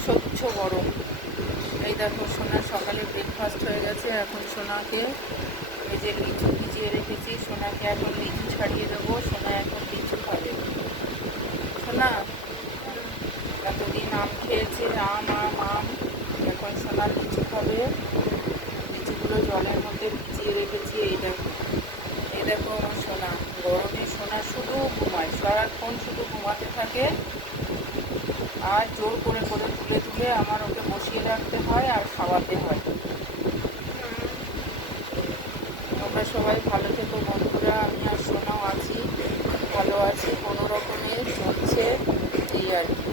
অসহ্য গরম। এই দেখো সোনা সকালে ব্রেকফাস্ট হয়ে গেছে। এখন সোনাকে এই যে লিচু ভিজিয়ে রেখেছি, সোনাকে এখন লিচু ছাড়িয়ে দেবো। সোনা এখন লিচু খাবে। সোনা এতদিন আম খেয়েছে, আম আম আম, এখন সোনা লিচু খাবে। লিচুগুলো জলের মধ্যে ভিজিয়ে রেখেছি। এই দেখো, এই দেখো আমার সোনা। গরমে সোনা শুধু ঘুমায়, সারাক্ষণ শুধু ঘুমাতে থাকে। আর জোর করে করে তুলে তুলে আমার ওকে বসিয়ে রাখতে হয় আর খাওয়াতে হয়। তোমরা সবাই ভালো থেকো বন্ধুরা। আমি আর সোনাও আছি, ভালো আছি, কোনো রকমে চলছে এই আর কি।